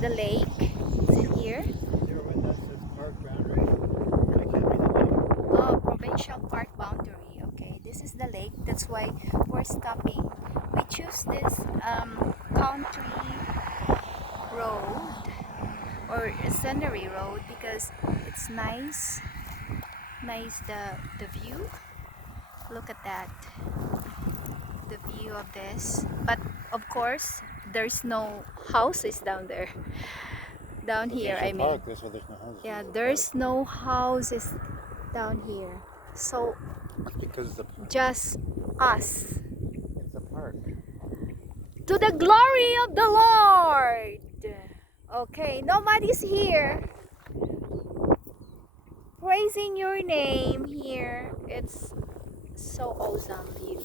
the lake. It's here. Here when that says park boundary, that can't be the lake. Oh, provincial park boundary. Okay, this is the lake. That's why we're stopping. We choose this country road or scenery road because it's nice. Nice the view. Look at that. The view of this. But of course, there's no houses down there. Down here, I mean. Park, that's why there's no houses. Yeah, there's no houses down here. So That's because it's a park. just us. It's a park. To the glory of the Lord. Okay, nobody's here. Praising your name here. It's so awesome view.